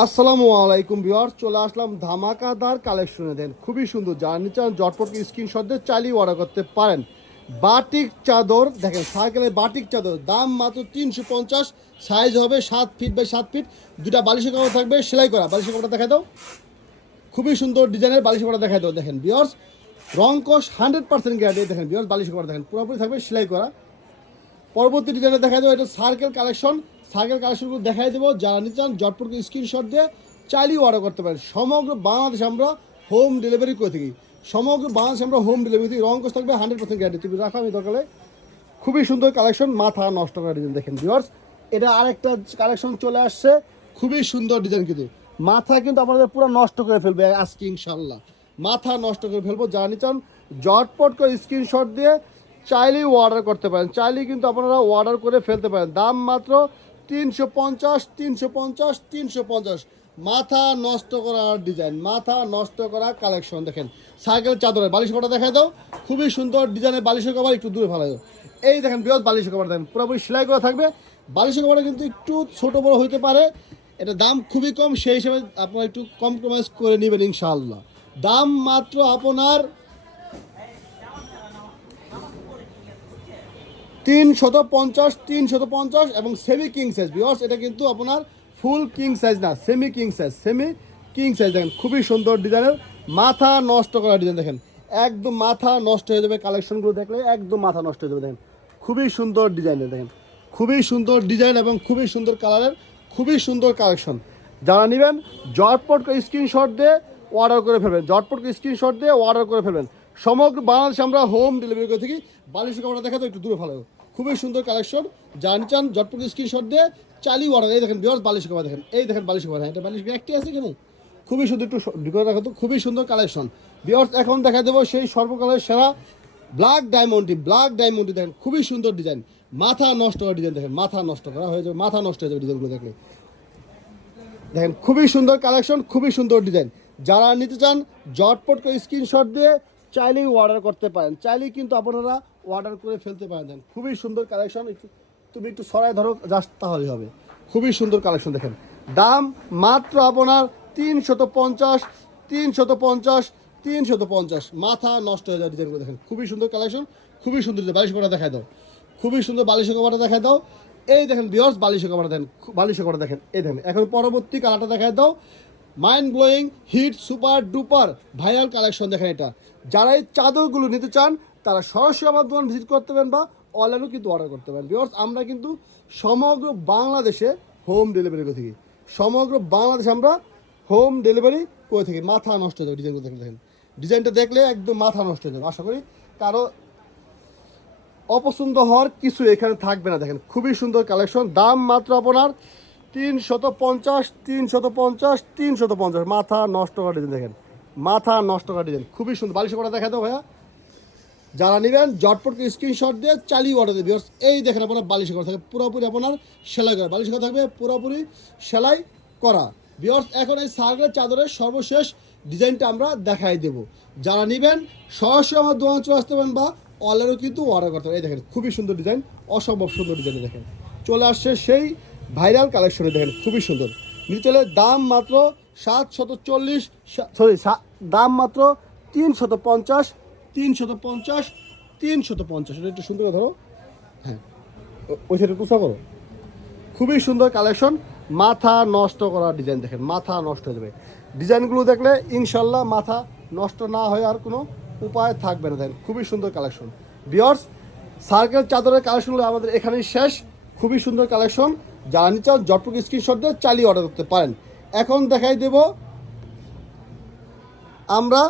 আসসালামু আলাইকুম ভিউয়ার্স, চলে আসলাম ধামাকাদার কালেকশনে দেন খুবই সুন্দর। যারা নিচান জটপট স্ক্রিনশট দিয়ে চালিয়ে অর্ডার করতে পারেন। বাটিক চাদর, দেখেন সাইকেলের বাটিক চাদর। দাম মাত্র তিনশো পঞ্চাশ সাইজ হবে সাত ফিট বাই সাত ফিট দুটা বালিশের কাপড় থাকবে, সেলাই করা। বালিশের কাপড়টা দেখা দাও। খুবই সুন্দর ডিজাইনের বালিশের কাপড়টা দেখা দাও। দেখেন, ভিউয়ার্স, রং কস হান্ড্রেড পার্সেন্ট গ্যারান্টি দেখেন, ভিউয়ার্স, বালিশের কাপড় দেখেন। পুরোপুরি থাকবে সেলাই করা। পরবর্তী ডিজাইনে দেখা দেবো এটা সার্কেল কালেকশন সার্কেল কালেকশনগুলো দেখাই দেবো। যারা নিতে চান জটপট স্ক্রিনশট দিয়ে চাইলেই অর্ডার করতে পারেন। সমগ্র বাংলাদেশ আমরা হোম ডেলিভারি করে থাকি। সমগ্র বাংলাদেশ আমরা হোম ডেলিভারি থেকে। রং কোর্স থাকবে হান্ড্রেড পার্সেন্ট গ্যারান্টি তুমি রাখো, আমি দরকারে খুবই সুন্দর কালেকশন মাথা নষ্ট করা ডিজাইন দেখেন ভিউয়ার্স এটা আরেকটা কালেকশন চলে আসছে। খুবই সুন্দর ডিজাইন কিন্তু। মাথা কিন্তু আমাদের পুরো নষ্ট করে ফেলবে আজকে ইনশাল্লাহ মাথা নষ্ট করে ফেলব। যা নিচান জটপট করে স্ক্রিনশট দিয়ে চাইলেই অর্ডার করতে পারেন। চাইলেই কিন্তু আপনারা অর্ডার করে ফেলতে পারেন। দাম মাত্র তিনশো পঞ্চাশ তিনশো পঞ্চাশ তিনশো পঞ্চাশ। মাথা নষ্ট করার ডিজাইন মাথা নষ্ট করা কালেকশন দেখেন সাইকেল চাদরের বালিশ কটা দেখায় দাও। খুবই সুন্দর ডিজাইনের বালিশের কভার একটু দূরে ফেলা এই দেখেন বৃহৎ বালিশের কভার দেখেন, পুরোপুরি সেলাই করা থাকবে। বালিশের কভারটা কিন্তু একটু ছোট বড় হইতে পারে। এটা দাম খুবই কম, সেই হিসেবে আপনারা একটু কম্প্রোমাইজ করে নেবেন ইনশাআল্লাহ। দাম মাত্র আপনার তিন শত পঞ্চাশ তিন শত পঞ্চাশ এবং সেমি কিং সাইজ বিকজ এটা কিন্তু আপনার ফুল কিং সাইজ না semi king size semi king size দেখেন, খুবই সুন্দর ডিজাইনের মাথা নষ্ট করা ডিজাইন দেখেন। একদম মাথা নষ্ট হয়ে যাবে কালেকশনগুলো দেখলে, একদম মাথা নষ্ট হয়ে যাবে দেখেন। খুবই সুন্দর ডিজাইনের দেখেন, খুবই সুন্দর ডিজাইন এবং খুবই সুন্দর কালারের খুবই সুন্দর কালেকশন যারা নেবেন জটপট স্ক্রিনশট দিয়ে অর্ডার করে ফেলবেন জটপট স্ক্রিনশট দিয়ে অর্ডার করে ফেলবেন। সমগ্র বাংলাদেশে আমরা হোম ডেলিভারি করে থাকি। বালিশের কাপড়টা দেখা তো একটু দূরে ভালো খুবই সুন্দর কালেকশন জান চান, জটপট স্ক্রিনশট দিয়ে চালিয়ে অর্ডার এই দেখেন বিয়ার বালিশ কাপড় দেখেন। এই দেখেন বালিশ কাপড় হ্যাঁ এটা বালিশ একটি আছে কেন খুবই সুন্দর একটু ঢুকে রাখা তো। খুবই সুন্দর কালেকশন বিয়ার্স এখন দেখা দেবো সেই সর্বকালের সেরা ব্ল্যাক ডায়মন্ডটি ব্ল্যাক ডায়মন্ডটি দেখেন, খুবই সুন্দর ডিজাইন মাথা নষ্ট করা ডিজাইন দেখেন, মাথা নষ্ট করা হয়ে যাবে, মাথা নষ্ট হয়ে যাবে ডিজাইনগুলো দেখলে। দেখেন, খুবই সুন্দর কালেকশন খুবই সুন্দর ডিজাইন যারা নিতে চান, জটপট করে স্ক্রিনশট দিয়ে চাইলেই অর্ডার করতে পারেন, চাইলেই কিন্তু আপনারা অর্ডার করে ফেলতে পারেন। খুবই সুন্দর কালেকশন তুমি একটু সরাই ধরো জাস্ট তাহলেই হবে। খুবই সুন্দর কালেকশন দেখেন। দাম মাত্র আপনার তিন শত পঞ্চাশ তিন শত পঞ্চাশ তিন শত পঞ্চাশ। মাথা নষ্ট হয়ে যায় ডিজাইনগুলো দেখেন। খুবই সুন্দর কালেকশন খুবই সুন্দর বালিশ করা দেখায় দাও। খুবই সুন্দর বালিশের কভারটা দেখায় দাও। এই দেখেন বিয়র্স বালিশের কভারটা দেখেন বালিশের কভারটা দেখেন। এই দেখেন, এখন পরবর্তী কালারটা দেখায় দাও। Mind blowing hit super duper viral collection দেখেন এটা। যারা এই চাদরগুলো নিতে চান, তারা সরাসরি আমার দোকান ভিজিট করতে পারেন বা অনলাইনেও কিন্তু অর্ডার করতে পারেন বিকজ আমরা কিন্তু সমগ্র বাংলাদেশে হোম ডেলিভারি করে থাকি। সমগ্র বাংলাদেশে আমরা হোম ডেলিভারি করে থাকি। মাথা নষ্ট হয়ে যাবে ডিজাইনগুলো দেখেন দেখেন ডিজাইনটা দেখলে একদম মাথা নষ্ট হয়ে যাবে। আশা করি কারও অপছন্দ হওয়ার কিছু এখানে থাকবে না। দেখেন, খুবই সুন্দর কালেকশন দাম মাত্র আপনার তিন শত পঞ্চাশ তিন শত পঞ্চাশ তিন শত পঞ্চাশ। মাথা নষ্ট করা ডিজাইন দেখেন। মাথা নষ্ট করা ডিজাইন খুবই সুন্দর। বালিশ করা দেখা দাও ভাইয়া। যারা নেবেন জটপট স্ক্রিনশট দিয়ে চালিয়ে অর্ডার দেবে এই দেখেন আপনার বালিশ করা থাকবে। পুরোপুরি আপনার সেলাই করা। বালিশ করা থাকবে পুরোপুরি সেলাই করা। বিয়ার্স এখন এই সার্কেল চাদরের সর্বশেষ ডিজাইনটা আমরা দেখাই দেব। যারা নেবেন, সরাসরি আমার দোকান চলে আসতে পারেন বা অনলাইনেও কিন্তু অর্ডার করতে পারেন। এই দেখেন, খুবই সুন্দর ডিজাইন অসম্ভব সুন্দর ডিজাইন দেখেন। চলে আসছে সেই ভাইরাল কালেকশনে দেখেন, খুবই সুন্দর। নিতে দাম মাত্র সাত শত চল্লিশ সরি দাম মাত্র তিন শত পঞ্চাশ তিন শত পঞ্চাশ তিন শত পঞ্চাশ। এটা একটু সুন্দর ধরো। হ্যাঁ। ওই সাইডে টুসা করো। খুবই সুন্দর কালেকশন। মাথা নষ্ট করা ডিজাইন দেখেন, মাথা নষ্ট হয়ে যাবে। ডিজাইনগুলো দেখলে ইনশাল্লাহ মাথা নষ্ট না হয়ে আর কোনো উপায় থাকবে না দেখেন, খুবই সুন্দর কালেকশন। বিয়র্স সার্কেল চাদরের কালেকশনগুলো আমাদের এখানেই শেষ। খুবই সুন্দর কালেকশন। যারা নিতে চান জটপুক স্ক্রিনশট দিয়ে চালিয়ে অর্ডার করতে পারেন। এখন দেখাই দেব আমরা